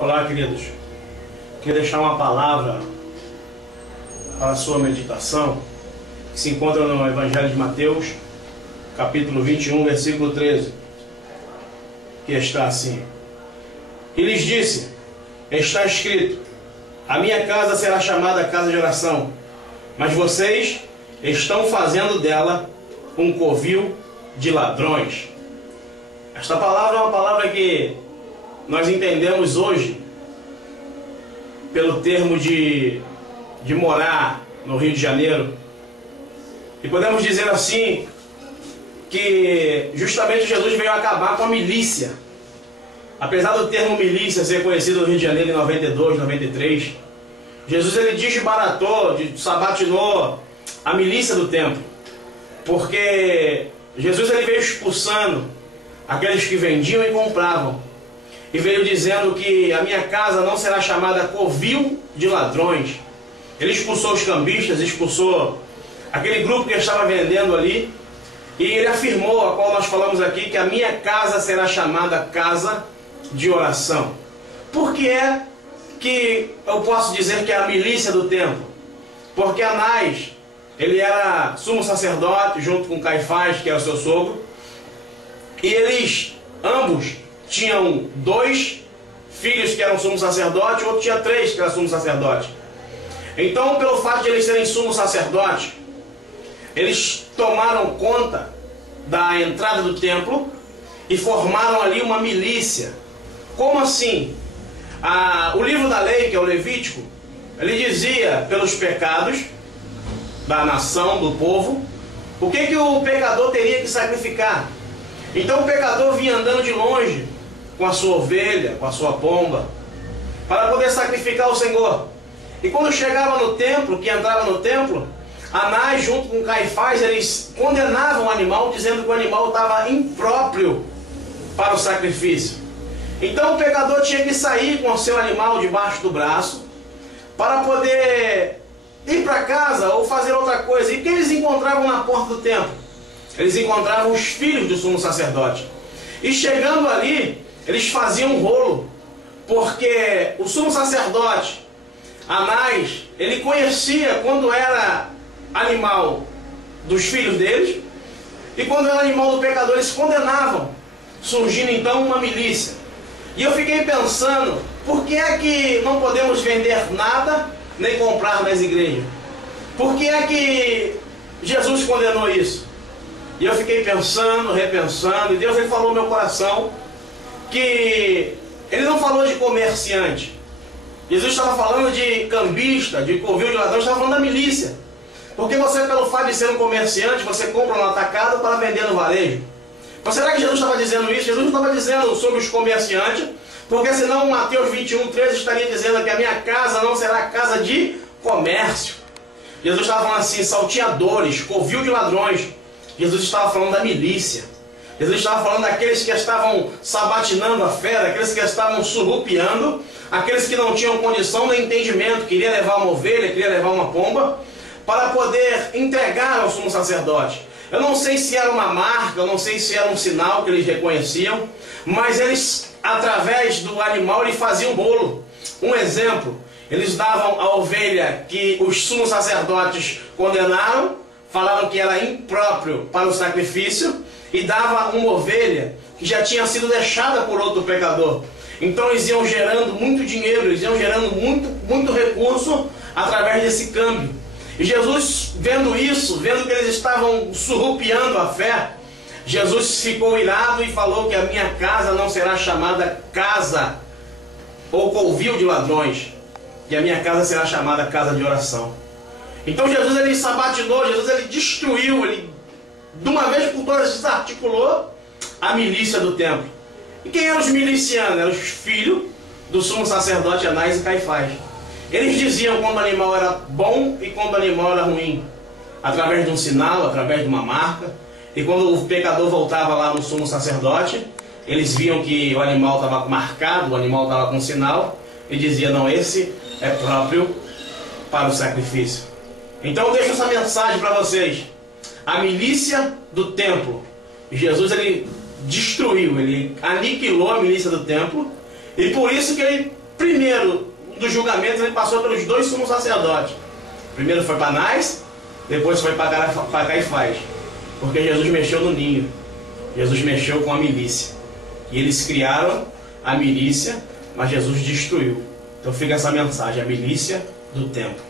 Olá, queridos. Queria deixar uma palavra para a sua meditação, que se encontra no Evangelho de Mateus, capítulo 21, versículo 13, que está assim: E lhes disse: está escrito, a minha casa será chamada casa de oração, mas vocês estão fazendo dela um covil de ladrões. Esta palavra é uma palavra que nós entendemos hoje pelo termo de morar no Rio de Janeiro. E podemos dizer assim, que justamente Jesus veio acabar com a milícia. Apesar do termo milícia ser conhecido no Rio de Janeiro em 92, 93, Jesus ele desbaratou, sabatinou a milícia do templo. Porque Jesus ele veio expulsando aqueles que vendiam e compravam. E veio dizendo que a minha casa não será chamada covil de ladrões. Ele expulsou os cambistas, expulsou aquele grupo que estava vendendo ali. E ele afirmou, a qual nós falamos aqui, que a minha casa será chamada casa de oração. Por que é que eu posso dizer que é a milícia do templo? Porque Anás, ele era sumo sacerdote junto com Caifás, que era seu sogro. E eles, ambos, tinham 2 filhos que eram sumo sacerdote, o outro tinha 3 que eram sumo sacerdote. Então, pelo fato de eles serem sumo sacerdote, eles tomaram conta da entrada do templo e formaram ali uma milícia. Como assim? O livro da lei, que é o Levítico, ele dizia pelos pecados da nação, do povo, o que o pecador teria que sacrificar. Então o pecador vinha andando de longe com a sua ovelha, com a sua pomba, para poder sacrificar ao Senhor. E quando chegava no templo, que entrava no templo, Anás junto com Caifás, eles condenavam o animal, dizendo que o animal estava impróprio para o sacrifício. Então o pecador tinha que sair com o seu animal debaixo do braço, para poder ir para casa ou fazer outra coisa. E o que eles encontravam na porta do templo? Eles encontravam os filhos do sumo sacerdote. E chegando ali, eles faziam um rolo, porque o sumo sacerdote, Anás, ele conhecia quando era animal dos filhos deles, e quando era animal do pecador, eles condenavam, surgindo então uma milícia. E eu fiquei pensando, por que é que não podemos vender nada, nem comprar nas igrejas? Por que é que Jesus condenou isso? E eu fiquei pensando, repensando, e Deus ele falou no meu coração que ele não falou de comerciante. Jesus estava falando de cambista, de covil de ladrão, estava falando da milícia. Porque você, pelo fato de ser um comerciante, você compra no atacado para vender no varejo. Mas será que Jesus estava dizendo isso? Jesus não estava dizendo sobre os comerciantes, porque senão Mateus 21, 13 estaria dizendo que a minha casa não será casa de comércio. Jesus estava falando assim, salteadores, covil de ladrões. Jesus estava falando da milícia. Jesus estava falando daqueles que estavam sabatinando a fé, daqueles que estavam surrupiando, aqueles que não tinham condição nem entendimento, queria levar uma ovelha, queria levar uma pomba, para poder entregar ao sumo sacerdote. Eu não sei se era uma marca, eu não sei se era um sinal que eles reconheciam, mas eles, através do animal, eles faziam bolo. Um exemplo, eles davam a ovelha que os sumos sacerdotes condenaram, falaram que era impróprio para o sacrifício, e dava uma ovelha que já tinha sido deixada por outro pecador. Então eles iam gerando muito dinheiro, eles iam gerando muito recurso através desse câmbio. E Jesus, vendo isso, vendo que eles estavam surrupiando a fé, Jesus ficou irado e falou que a minha casa não será chamada casa ou covil de ladrões, que a minha casa será chamada casa de oração. Então Jesus ele sabatinou, Jesus ele destruiu, ele de uma vez por todas desarticulou a milícia do templo. E quem eram os milicianos? Eram os filhos do sumo sacerdote Anás e Caifás. Eles diziam quando o animal era bom e quando o animal era ruim, através de um sinal, através de uma marca. E quando o pecador voltava lá no sumo sacerdote, eles viam que o animal estava marcado, o animal estava com sinal, e diziam, não, esse é próprio para o sacrifício. Então eu deixo essa mensagem para vocês. A milícia do templo. Jesus ele destruiu, ele aniquilou a milícia do templo, e por isso que ele primeiro dos julgamentos ele passou pelos dois sumos sacerdotes. Primeiro foi para Anás, depois foi para Caifás. Porque Jesus mexeu no ninho. Jesus mexeu com a milícia. E eles criaram a milícia, mas Jesus destruiu. Então fica essa mensagem, a milícia do tempo.